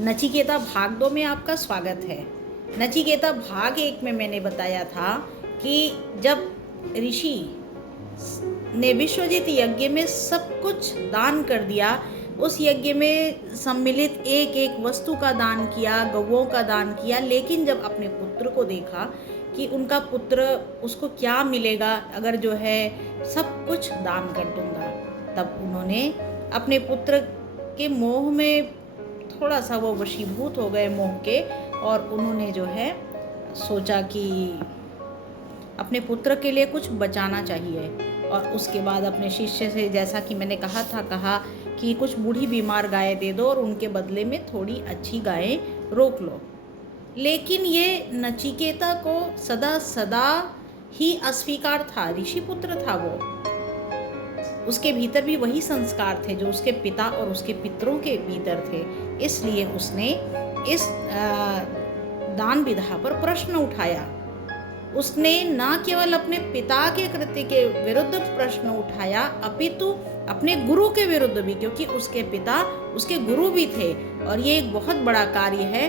नचिकेता भाग 2 में आपका स्वागत है। नचिकेता भाग 1 में मैंने बताया था कि जब ऋषि ने विश्वजित यज्ञ में सब कुछ दान कर दिया, उस यज्ञ में सम्मिलित एक एक वस्तु का दान किया, गौओं का दान किया, लेकिन जब अपने पुत्र को देखा कि उनका पुत्र उसको क्या मिलेगा अगर जो है सब कुछ दान कर दूंगा, तब उन्होंने अपने पुत्र के मोह में थोड़ा सा वो वशीभूत हो गए मोह के, और उन्होंने जो है सोचा कि अपने पुत्र के लिए कुछ बचाना चाहिए। और उसके बाद अपने शिष्य से, जैसा कि मैंने कहा कि कुछ बूढ़ी बीमार गायें दे दो और उनके बदले में थोड़ी अच्छी गायें रोक लो। लेकिन ये नचिकेता को सदा सदा ही अस्वीकार था। ऋषि पुत्र था वो, उसके भीतर भी वही संस्कार थे जो उसके पिता और उसके पितरों के भीतर थे। इसलिए उसने इस दान विधा पर प्रश्न उठाया। उसने न केवल अपने पिता के कृत्य के विरुद्ध प्रश्न उठाया, अपितु अपने गुरु के विरुद्ध भी, क्योंकि उसके पिता उसके गुरु भी थे। और ये एक बहुत बड़ा कार्य है,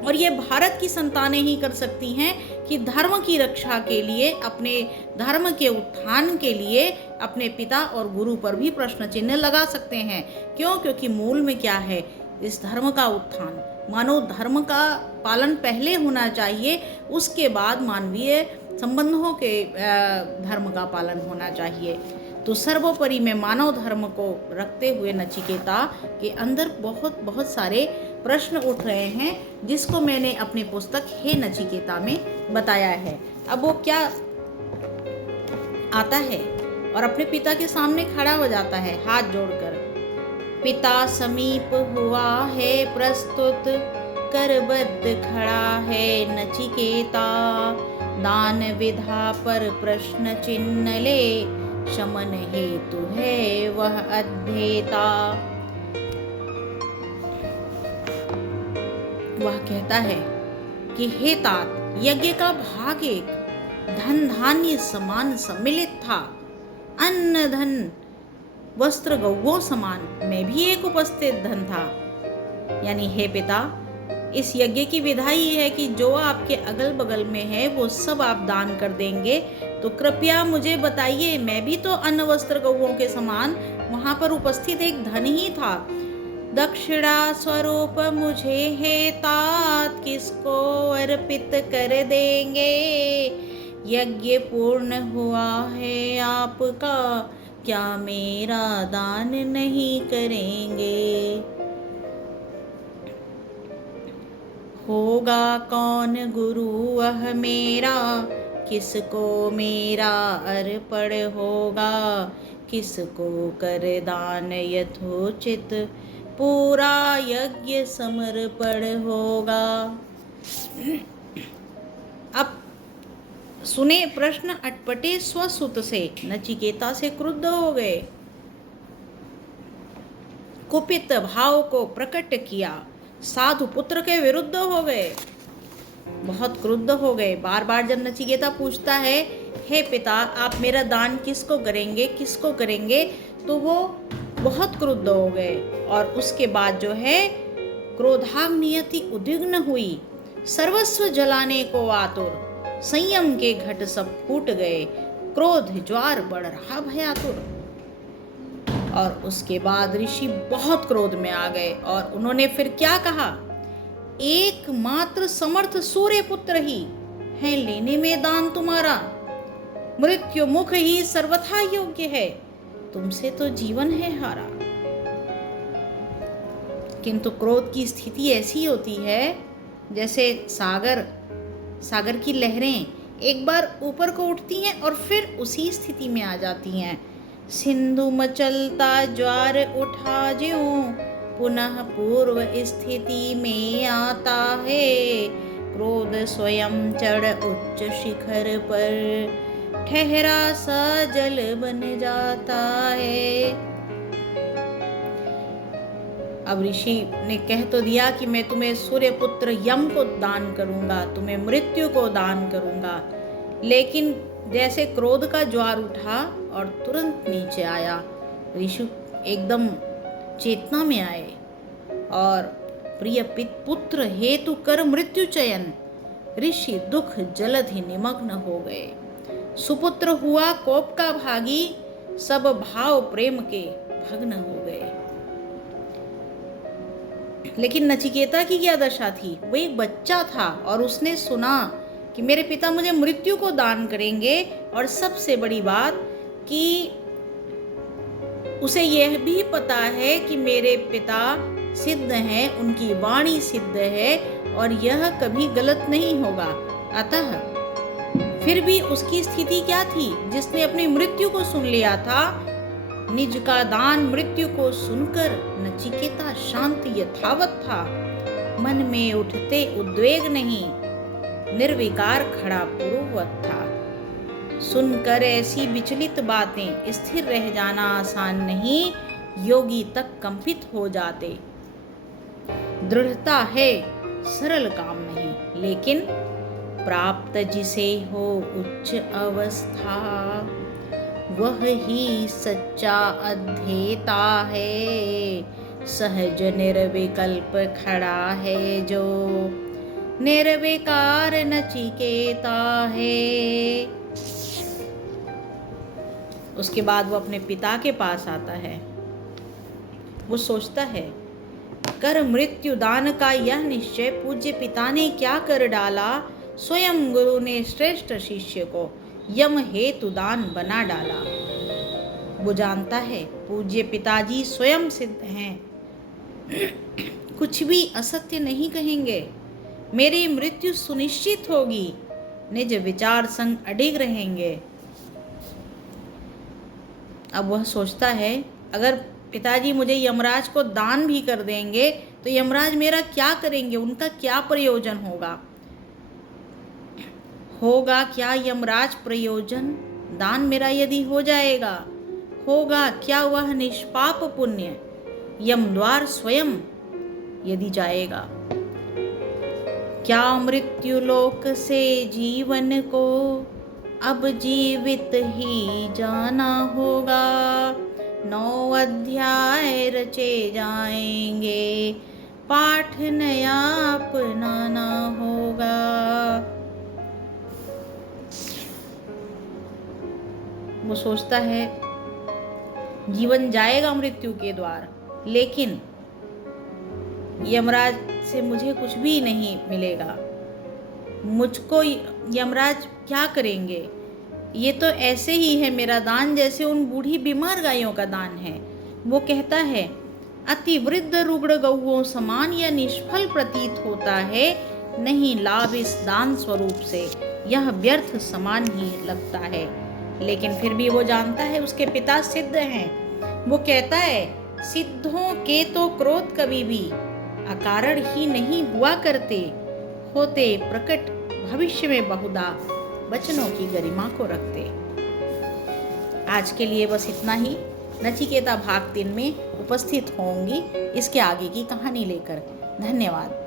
और ये भारत की संतानें ही कर सकती हैं कि धर्म की रक्षा के लिए, अपने धर्म के उत्थान के लिए अपने पिता और गुरु पर भी प्रश्न चिन्ह लगा सकते हैं। क्यों? क्योंकि मूल में क्या है? इस धर्म का उत्थान, मानव धर्म का पालन पहले होना चाहिए, उसके बाद मानवीय संबंधों के धर्म का पालन होना चाहिए। तो सर्वोपरि में मानव धर्म को रखते हुए नचिकेता के अंदर बहुत बहुत सारे प्रश्न उठ रहे हैं, जिसको मैंने अपनी पुस्तक हे नचिकेता में बताया है। अब वो क्या आता है और अपने पिता के सामने खड़ा हो जाता है हाथ जोड़कर। पिता समीप हुआ है प्रस्तुत, करबद्ध खड़ा है नचिकेता। दान विधा पर प्रश्न चिन्ह ले, शमन हेतु है वह अध्येता। वह कहता है कि हे तात, यज्ञ का भाग 1 धन धान्य समान सम्मिलित था। अन्न धन वस्त्र गौओं समान मैं भी एक उपस्थित धन था। यानी हे पिता, इस यज्ञ की विधा ही है कि जो आपके अगल बगल में है वो सब आप दान कर देंगे, तो कृपया मुझे बताइए, मैं भी तो अन्न वस्त्र गौओं के समान वहां पर उपस्थित एक धन ही था। दक्षिणा स्वरूप मुझे हे तात किसको अर्पित कर देंगे? यज्ञ पूर्ण हुआ है आपका, क्या मेरा दान नहीं करेंगे? होगा कौन गुरु वह मेरा, किसको मेरा अर्पण होगा? किसको कर दान यथोचित, पूरा यज्ञ समर्पण होगा? अब सुने प्रश्न अटपटे स्वसुत से। नचिकेता से क्रुद्ध हो गए, कुपित भाव को प्रकट किया, साधु पुत्र के विरुद्ध हो गए, बहुत क्रुद्ध हो गए। बार बार जब नचिकेता पूछता है हे पिता, आप मेरा दान किसको करेंगे, किसको करेंगे, तो वो बहुत क्रुद्ध हो गए। और उसके बाद जो है क्रोधाग्नियति उद्विग्न हुई, सर्वस्व जलाने को आतुर, संयम के घट सब फूट गए, क्रोध ज्वार बढ़ रहा भयातुर। और उसके बाद ऋषि बहुत क्रोध में आ गए और उन्होंने फिर क्या कहा? एकमात्र समर्थ सूर्य पुत्र ही है लेने में दान तुम्हारा, मृत्यु मुख ही सर्वथा योग्य है, तुमसे तो जीवन है हारा। किंतु क्रोध की स्थिति ऐसी होती है जैसे सागर की लहरें एक बार ऊपर को उठती हैं और फिर उसी स्थिति में आ जाती हैं। सिंधु मचलता ज्वार उठा ज्यों, पुनः पूर्व स्थिति में आता है, क्रोध स्वयं चढ़ उच्च शिखर पर, ठहरा सा जल बन जाता है। अब ऋषि ने कह तो दिया कि मैं तुम्हें सूर्य पुत्र यम को दान करूंगा, तुम्हें मृत्यु को दान करूंगा, लेकिन जैसे क्रोध का ज्वार उठा और तुरंत नीचे आया, ऋषि एकदम चेतना में आए और प्रिय पुत्र हेतु कर मृत्यु चयन, ऋषि दुख जलधि निमग्न हो गए। सुपुत्र हुआ कोप का भागी, सब भाव प्रेम के भग्न हो गए। लेकिन नचिकेता की क्या दशा थी? वो एक बच्चा था और उसने सुना कि मेरे पिता मुझे मृत्यु को दान करेंगे, और सबसे बड़ी बात कि उसे यह भी पता है कि मेरे पिता सिद्ध हैं, उनकी वाणी सिद्ध है और यह कभी गलत नहीं होगा। अतः फिर भी उसकी स्थिति क्या थी? जिसने अपनी मृत्यु को सुन लिया था, निज का दान मृत्यु को सुनकर नचिकेता शांत यथावत था, मन में उठते उद्वेग नहीं, निर्विकार खड़ा पूर्ववत था। सुनकर ऐसी विचलित बातें स्थिर रह जाना आसान नहीं, योगी तक कंपित हो जाते। दृढ़ता है सरल काम नहीं, लेकिन प्राप्त जिसे हो उच्च अवस्था, वह ही सच्चा अध्येता है। सहज निर्विकल्प खड़ा है जो, निर्विकार नचिकेता है। उसके बाद वो अपने पिता के पास आता है। वो सोचता है, कर मृत्यु दान का यह निश्चय पूज्य पिता ने क्या कर डाला। स्वयं गुरु ने श्रेष्ठ शिष्य को यम हेतु दान बना डाला। वो जानता है पूज्य पिताजी स्वयं सिद्ध हैं, कुछ भी असत्य नहीं कहेंगे, मेरी मृत्यु सुनिश्चित होगी, निज विचार संग अडिग रहेंगे। अब वह सोचता है, अगर पिताजी मुझे यमराज को दान भी कर देंगे तो यमराज मेरा क्या करेंगे, उनका क्या प्रयोजन होगा। होगा क्या यमराज प्रयोजन दान मेरा यदि हो जाएगा, होगा क्या वह निष्पाप पुण्य यम द्वार स्वयं यदि जाएगा। क्या मृत्यु लोक से जीवन को अब जीवित ही जाना होगा। 9 अध्याय रचे जाएंगे, पाठ नया अपनाना होगा। वो सोचता है जीवन जाएगा मृत्यु के द्वार, लेकिन यमराज से मुझे कुछ भी नहीं मिलेगा। मुझको यमराज क्या करेंगे, ये तो ऐसे ही है मेरा दान जैसे उन बूढ़ी बीमार गायों का दान है। वो कहता है, अति वृद्ध रुग्ण गौओं समान यह निष्फल प्रतीत होता है, नहीं लाभ इस दान स्वरूप से, यह व्यर्थ समान ही लगता है। लेकिन फिर भी वो जानता है उसके पिता सिद्ध हैं। वो कहता है, सिद्धों के तो क्रोध कभी भी अकारण ही नहीं हुआ करते, होते प्रकट भविष्य में बहुधा वचनों की गरिमा को रखते। आज के लिए बस इतना ही। नचिकेता भाग 3 में उपस्थित होंगी इसके आगे की कहानी लेकर। धन्यवाद।